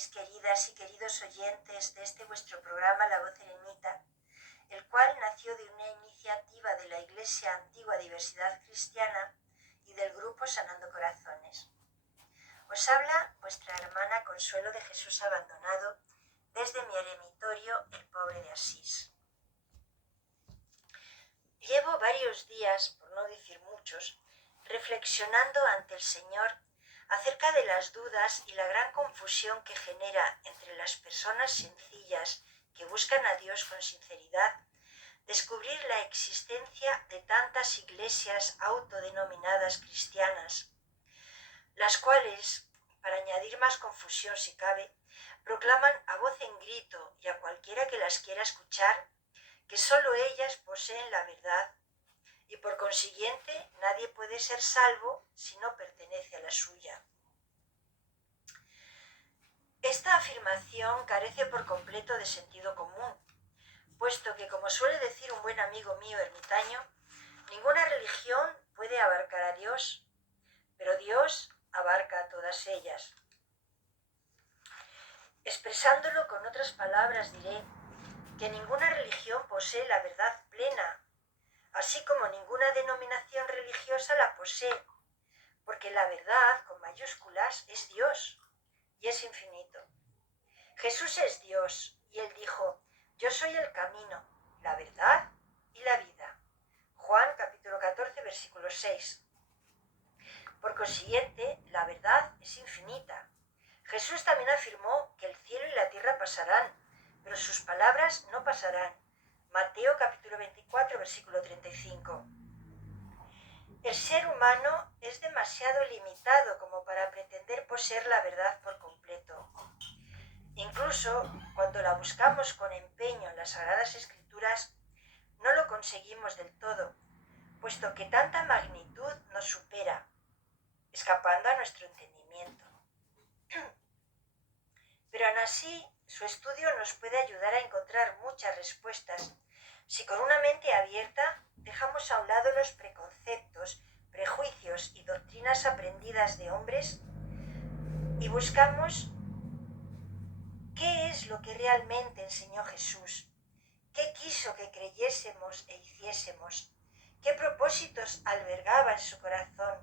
mis queridas y queridos oyentes de este vuestro programa La Voz Eremita, el cual nació de una iniciativa de la Iglesia Antigua Diversidad Cristiana y del grupo Sanando Corazones. Os habla vuestra hermana Consuelo de Jesús Abandonado desde mi eremitorio El Pobre de Asís. Llevo varios días, por no decir muchos, reflexionando ante el Señor acerca de las dudas y la gran confusión que genera entre las personas sencillas que buscan a Dios con sinceridad descubrir la existencia de tantas iglesias autodenominadas cristianas, las cuales, para añadir más confusión si cabe, proclaman a voz en grito y a cualquiera que las quiera escuchar que sólo ellas poseen la verdad y por consiguiente nadie puede ser salvo si no pertenece a la suya. Esta afirmación carece por completo de sentido común, puesto que, como suele decir un buen amigo mío ermitaño, ninguna religión puede abarcar a Dios, pero Dios abarca a todas ellas. Expresándolo con otras palabras diré que ninguna religión posee la verdad plena, así como ninguna denominación religiosa la posee, porque la verdad, con mayúsculas, es Dios y es infinito. Jesús es Dios y Él dijo: yo soy el camino, la verdad y la vida. Juan capítulo 14, versículo 6. Por consiguiente, la verdad es infinita. Jesús también afirmó que el cielo y la tierra pasarán, pero sus palabras no pasarán. Mateo capítulo 24, versículo 35. El ser humano es demasiado limitado como para pretender poseer la verdad por completo. Incluso cuando la buscamos con empeño en las Sagradas Escrituras, no lo conseguimos del todo, puesto que tanta magnitud nos supera, escapando a nuestro entendimiento. Pero aún así, su estudio nos puede ayudar a encontrar muchas respuestas si con una mente abierta dejamos a un lado los preconceptos, prejuicios y doctrinas aprendidas de hombres y buscamos qué es lo que realmente enseñó Jesús, qué quiso que creyésemos e hiciésemos, qué propósitos albergaba en su corazón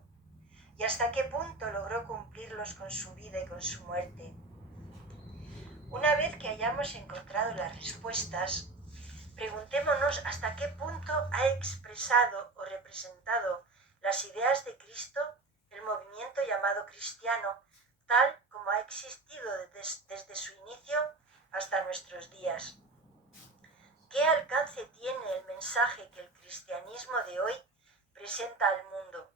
y hasta qué punto logró cumplirlos con su vida y con su muerte. Una vez que hayamos encontrado las respuestas, preguntémonos hasta qué punto ha expresado o representado las ideas de Cristo el movimiento llamado cristiano, tal como ha existido desde su inicio hasta nuestros días. ¿Qué alcance tiene el mensaje que el cristianismo de hoy presenta al mundo?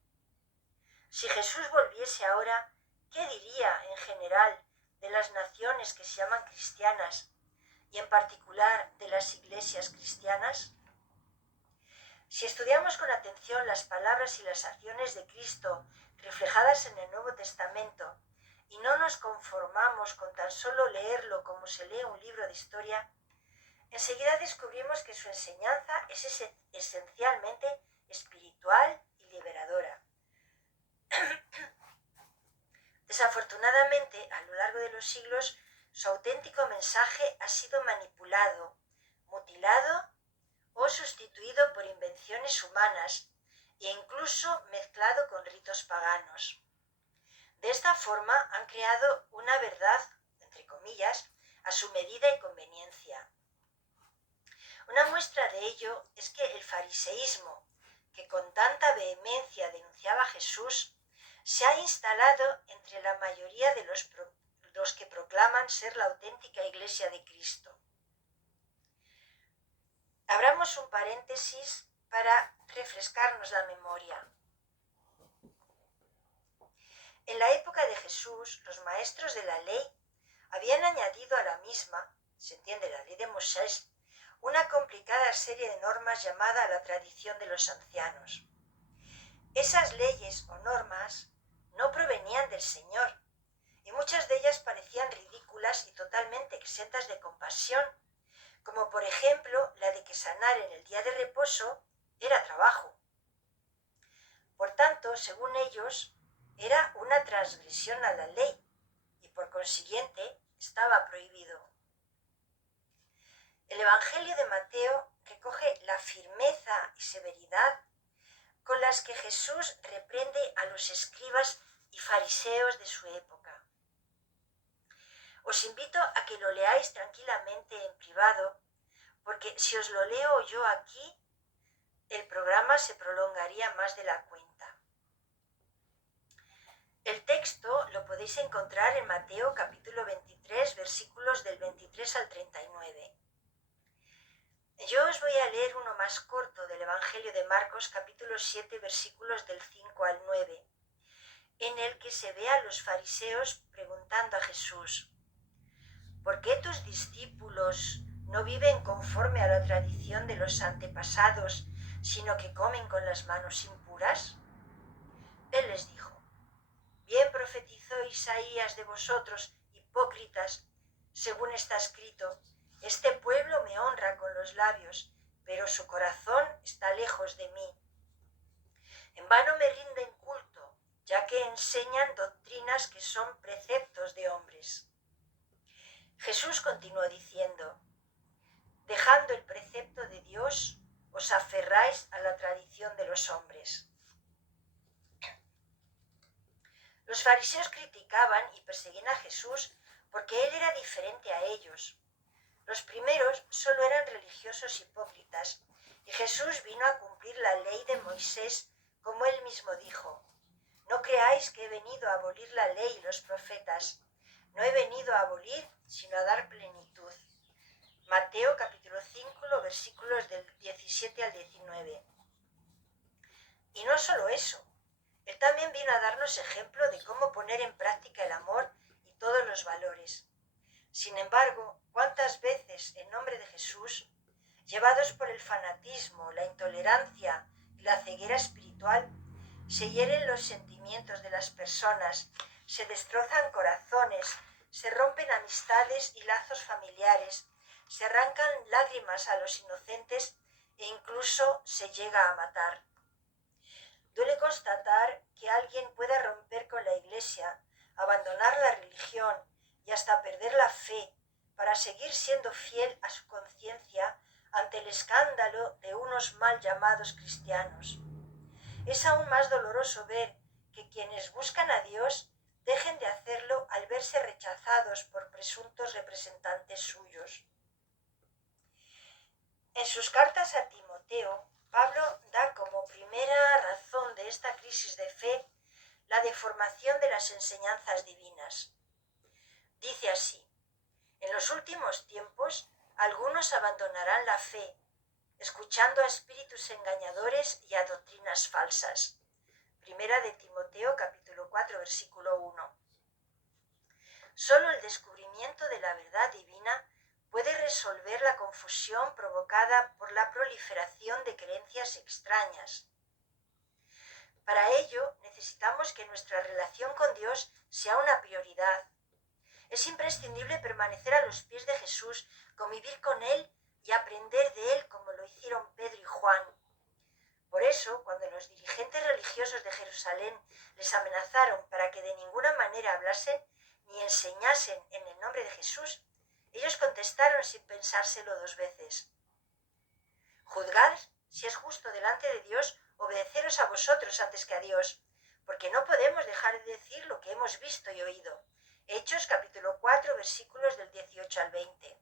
Si Jesús volviese ahora, ¿qué diría en general de las naciones que se llaman cristianas y en particular de las iglesias cristianas? Si estudiamos con atención las palabras y las acciones de Cristo reflejadas en el Nuevo Testamento y no nos conformamos con tan solo leerlo como se lee un libro de historia, enseguida descubrimos que su enseñanza es esencialmente espiritual y liberadora. Desafortunadamente, a lo largo de los siglos, su auténtico mensaje ha sido manipulado, mutilado o sustituido por invenciones humanas e incluso mezclado con ritos paganos. De esta forma han creado una verdad, entre comillas, a su medida y conveniencia. Una muestra de ello es que el fariseísmo, que con tanta vehemencia denunciaba a Jesús, se ha instalado entre la mayoría de los que proclaman ser la auténtica Iglesia de Cristo. Abramos un paréntesis para refrescarnos la memoria. En la época de Jesús, los maestros de la ley habían añadido a la misma, se entiende la ley de Moisés, una complicada serie de normas llamada la tradición de los ancianos. Esas leyes o normas no provenían del Señor, y muchas de ellas parecían ridículas y totalmente exentas de compasión, como por ejemplo la de que sanar en el día de reposo era trabajo. Por tanto, según ellos, era una transgresión a la ley, y por consiguiente, estaba prohibido. El Evangelio de Mateo recoge la firmeza y severidad con las que Jesús reprende a los escribas y fariseos de su época. Os invito a que lo leáis tranquilamente en privado, porque si os lo leo yo aquí, el programa se prolongaría más de la cuenta. El texto lo podéis encontrar en Mateo capítulo 23, versículos del 23 al 39. Yo os voy a leer uno más corto del Evangelio de Marcos capítulo 7, versículos del 5 al 9, en el que se ve a los fariseos preguntando a Jesús: ¿por qué tus discípulos no viven conforme a la tradición de los antepasados, sino que comen con las manos impuras? Él les dijo: bien profetizó Isaías de vosotros, hipócritas, según está escrito: este pueblo me honra con los labios, pero su corazón está lejos de mí. En vano me rinden culto, ya que enseñan doctrinas que son preceptos de hombres. Jesús continuó diciendo: dejando el precepto de Dios, os aferráis a la tradición de los hombres. Los fariseos criticaban y perseguían a Jesús porque él era diferente a ellos. Los primeros solo eran religiosos hipócritas, y Jesús vino a cumplir la ley de Moisés, como él mismo dijo: no creáis que he venido a abolir la ley y los profetas. No he venido a abolir, sino a dar plenitud. Mateo capítulo 5, versículos del 17 al 19. Y no solo eso, él también vino a darnos ejemplo de cómo poner en práctica el amor y todos los valores. Sin embargo, ¿cuántas veces en nombre de Jesús, llevados por el fanatismo, la intolerancia y la ceguera espiritual, se hieren los sentimientos de las personas, se destrozan corazones, se rompen amistades y lazos familiares, se arrancan lágrimas a los inocentes e incluso se llega a matar? Duele constatar que alguien pueda romper con la Iglesia, abandonar la religión y hasta perder la fe para seguir siendo fiel a su conciencia ante el escándalo de unos mal llamados cristianos. Es aún más doloroso ver que quienes buscan a Dios dejen de hacerlo al verse rechazados por presuntos representantes suyos. En sus cartas a Timoteo, Pablo da como primera razón de esta crisis de fe la deformación de las enseñanzas divinas. Dice así: en los últimos tiempos algunos abandonarán la fe, escuchando a espíritus engañadores y a doctrinas falsas. Primera de Timoteo capítulo 4 versículo 1. Solo el descubrimiento de la verdad divina puede resolver la confusión provocada por la proliferación de creencias extrañas. Para ello necesitamos que nuestra relación con Dios sea una prioridad. Es imprescindible permanecer a los pies de Jesús, convivir con Él y aprender de Él como lo hicieron Pedro y Juan. Por eso, cuando los dirigentes religiosos de Jerusalén les amenazaron para que de ninguna manera hablasen ni enseñasen en el nombre de Jesús, ellos contestaron sin pensárselo dos veces: juzgad si es justo delante de Dios obedeceros a vosotros antes que a Dios, porque no podemos dejar de decir lo que hemos visto y oído. Hechos capítulo 4 versículos del 18 al 20.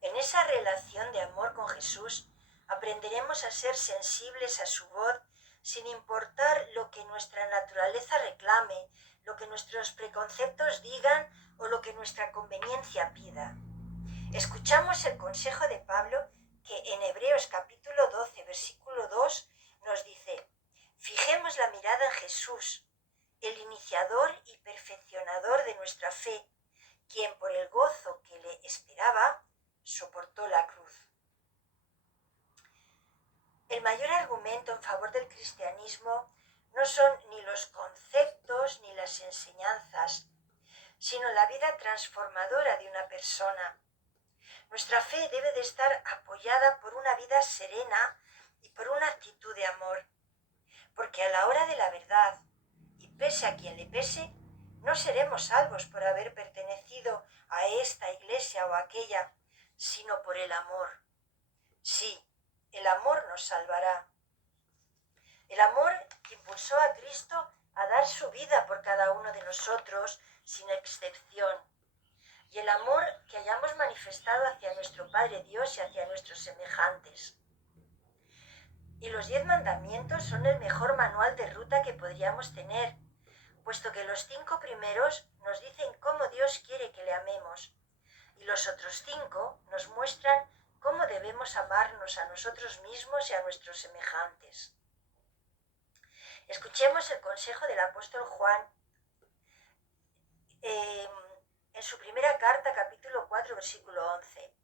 En esa relación de amor con Jesús aprenderemos a ser sensibles a su voz sin importar lo que nuestra naturaleza reclame, lo que nuestros preconceptos digan o lo que nuestra conveniencia pida. Escuchamos el consejo de Pablo que en Hebreos capítulo 12 versículo 2 nos dice: fijemos la mirada en Jesús, el iniciador y perfeccionador de nuestra fe, quien por el gozo que le esperaba soportó la cruz. El mayor argumento en favor del cristianismo no son ni los conceptos ni las enseñanzas, sino la vida transformadora de una persona. Nuestra fe debe de estar apoyada por una vida serena y por una actitud de amor, porque a la hora de la verdad, y pese a quien le pese, No seremos salvos por haber pertenecido a esta iglesia o aquella, sino por el amor. Sí, el amor nos salvará. El amor que impulsó a Cristo a dar su vida por cada uno de nosotros, sin excepción. Y el amor que hayamos manifestado hacia nuestro Padre Dios y hacia nuestros semejantes. Y los 10 mandamientos son el mejor manual de ruta que podríamos tener, puesto que los 5 primeros nos dicen cómo Dios quiere que le amemos, y los otros 5 nos muestran cómo debemos amarnos a nosotros mismos y a nuestros semejantes. Escuchemos el consejo del apóstol Juan en su primera carta, capítulo 4, versículo 11.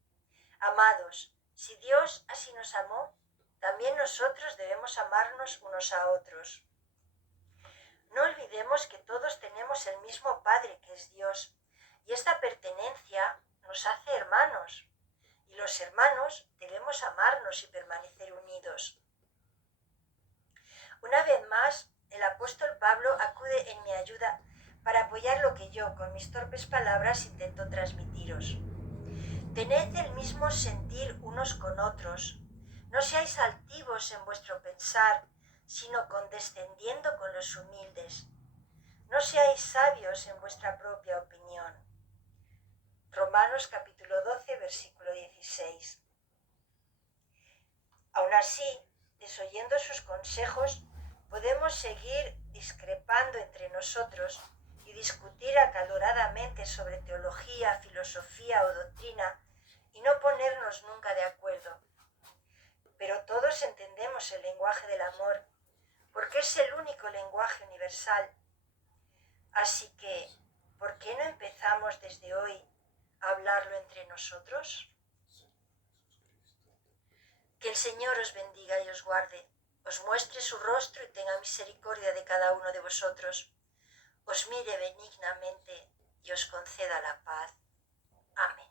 Amados, si Dios así nos amó, también nosotros debemos amarnos unos a otros. No olvidemos que todos tenemos el mismo Padre, que es Dios, y esta pertenencia nos hace hermanos, y los hermanos debemos amarnos y permanecer unidos. Una vez más, el apóstol Pablo acude en mi ayuda para apoyar lo que yo, con mis torpes palabras, intento transmitiros. Tened el mismo sentir unos con otros. No seáis altivos en vuestro pensar, sino condescendiendo con los humildes. No seáis sabios en vuestra propia opinión. Romanos capítulo 12, versículo 16. Aún así, desoyendo sus consejos, podemos seguir discrepando entre nosotros y discutir acaloradamente sobre teología, filosofía o doctrina y no ponernos nunca de acuerdo. Pero todos entendemos el lenguaje del amor, porque es el único lenguaje universal. Así que, ¿por qué no empezamos desde hoy a hablarlo entre nosotros? Que el Señor os bendiga y os guarde, os muestre su rostro y tenga misericordia de cada uno de vosotros, os mire benignamente y os conceda la paz. Amén.